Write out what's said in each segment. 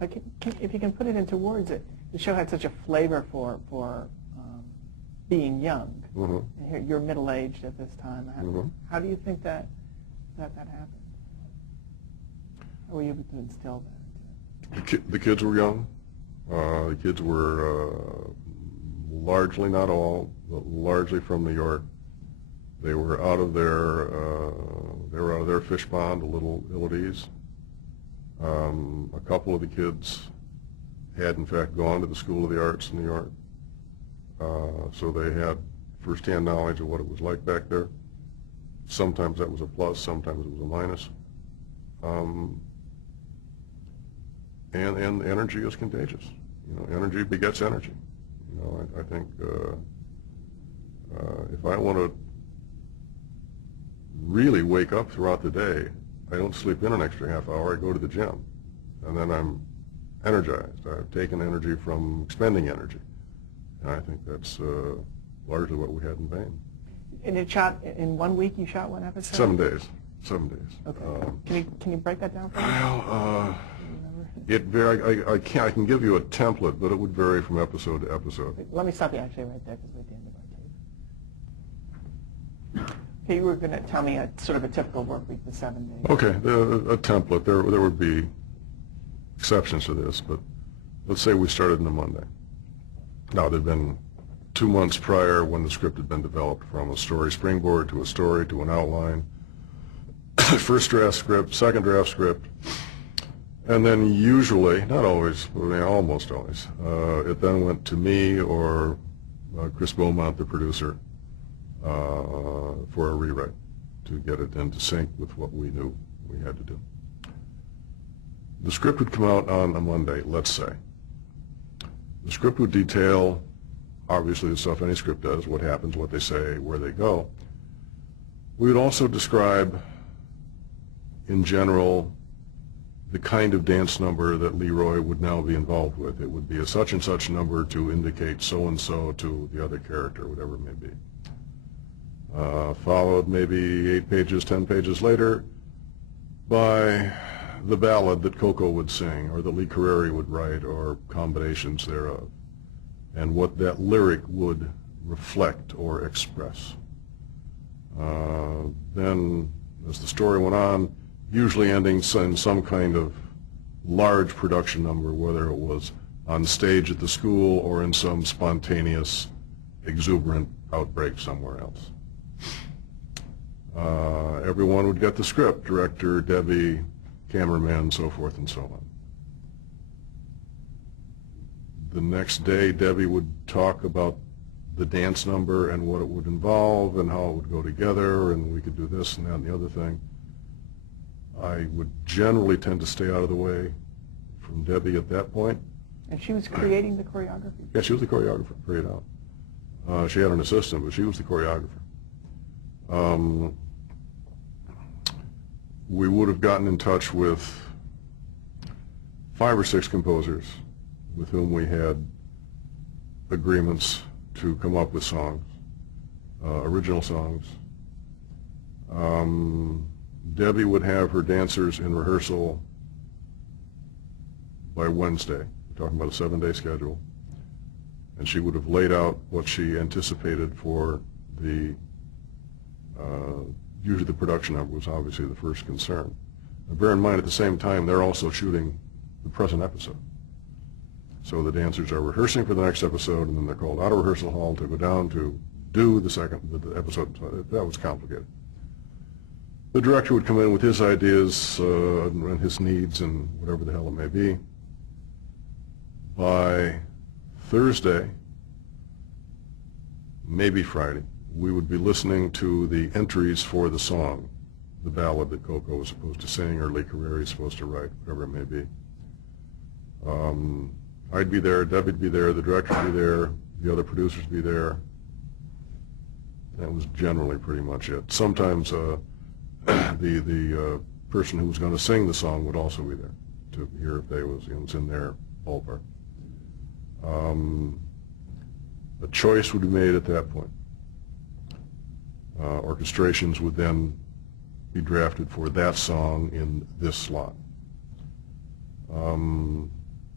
If you can put it into words, the show had such a flavor for being young. And here, you're middle-aged at this time. How do you think that happened? How were you able to instill that? The kids were young. The kids were largely, not all, but largely from New York. They were out of their fish pond, a little ill at ease. A couple of the kids had, in fact, gone to the School of the Arts in New York, so they had first-hand knowledge of what it was like back there. Sometimes that was a plus, sometimes it was a minus. And energy is contagious. You know, energy begets energy. You know, I think if I want to really wake up throughout the day, I don't sleep in an extra half hour. I go to the gym, and then I'm energized. I've taken energy from expending energy, and I think that's largely what we had in Blinn. And it shot in 1 week. You shot one episode. 7 days. 7 days. Okay. Can you break that down for me? Well, it vary. I can give you a template, but it would vary from episode to episode. Let me stop you actually right there, because we're at the end of our tape. Okay, you were going to tell me sort of a typical work week, the 7 days. Okay, a template. There would be exceptions to this, but let's say we started on a Monday. Now, there'd been 2 months prior when the script had been developed, from a story springboard to a story to an outline, first draft script, second draft script, and then usually, not always, but almost always, it then went to me or Chris Beaumont, the producer, for a rewrite to get it into sync with what we knew we had to do. The script would come out on a Monday, let's say. The script would detail, obviously, the stuff any script does, what happens, what they say, where they go. We would also describe, in general, the kind of dance number that Leroy would now be involved with. It would be a such and such number to indicate so-and-so to the other character, whatever it may be. Followed maybe 8 pages, 10 pages later by the ballad that Coco would sing, or that Lee Carreri would write, or combinations thereof, and what that lyric would reflect or express. Then, as the story went on, usually ending in some kind of large production number, whether it was on stage at the school or in some spontaneous, exuberant outbreak somewhere else. Everyone would get the script, director, Debbie, cameraman, so forth and so on. The next day, Debbie would talk about the dance number and what it would involve and how it would go together, and we could do this and that and the other thing. I would generally tend to stay out of the way from Debbie at that point. And she was creating the choreography? Yeah, she was the choreographer, period out. She had an assistant, but she was the choreographer. We would have gotten in touch with 5 or 6 composers with whom we had agreements to come up with songs, original songs. Debbie would have her dancers in rehearsal by Wednesday. We're talking about a 7-day schedule. And she would have laid out what she anticipated for the, usually the production number was obviously the first concern. Now, bear in mind, at the same time, they're also shooting the present episode. So the dancers are rehearsing for the next episode, and then they're called out of rehearsal hall to go down to do the episode. That was complicated. The director would come in with his ideas and his needs and whatever the hell it may be. By Thursday, maybe Friday, we would be listening to the entries for the song, the ballad that Coco was supposed to sing or Lee Carreri is supposed to write, whatever it may be. I'd be there, Debbie'd be there, the director would be there, the other producers would be there. That was generally pretty much it. Sometimes the person who was going to sing the song would also be there to hear if they was, was in their ballpark. A choice would be made at that point. Orchestrations would then be drafted for that song in this slot.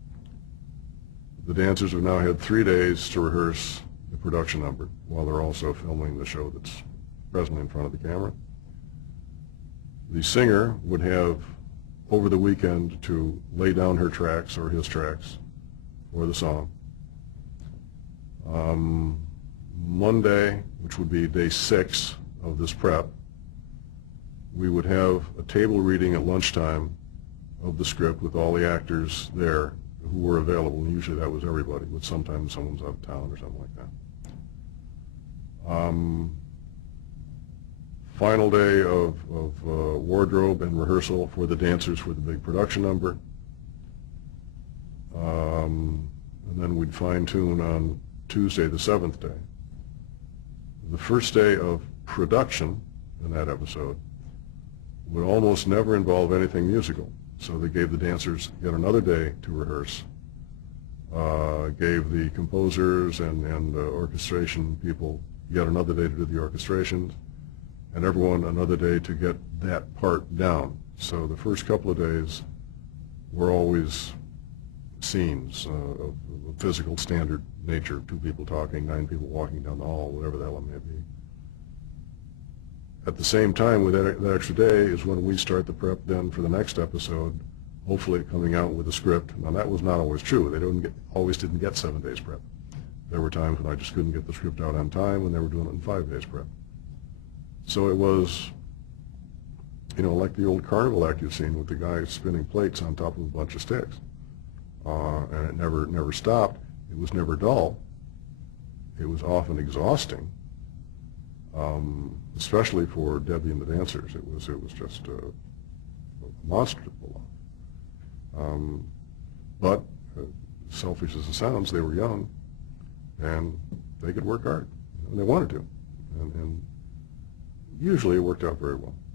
The dancers have now had 3 days to rehearse the production number while they're also filming the show that's presently in front of the camera. The singer would have over the weekend to lay down her tracks or his tracks for the song. Monday, which would be day 6 of this prep, we would have a table reading at lunchtime of the script with all the actors there who were available, and usually that was everybody, but sometimes someone's out of town or something like that. Final day of wardrobe and rehearsal for the dancers for the big production number. And then we'd fine-tune on Tuesday, the 7th day. The first day of production in that episode would almost never involve anything musical. So they gave the dancers yet another day to rehearse, gave the composers and orchestration people yet another day to do the orchestrations, and everyone another day to get that part down. So the first couple of days were always scenes of physical standard nature, 2 people talking, 9 people walking down the hall, whatever the hell it may be. At the same time, with that extra day is when we start the prep then for the next episode, hopefully coming out with a script. Now that was not always true. They always didn't get 7 days prep. There were times when I just couldn't get the script out on time when they were doing it in 5 days prep. So it was, like the old carnival act you've seen with the guy spinning plates on top of a bunch of sticks. And it never stopped. It was never dull. It was often exhausting, especially for Debbie and the dancers. It was just a monster to pull off. But selfish as it sounds, they were young, and they could work hard, and they wanted to, and usually it worked out very well.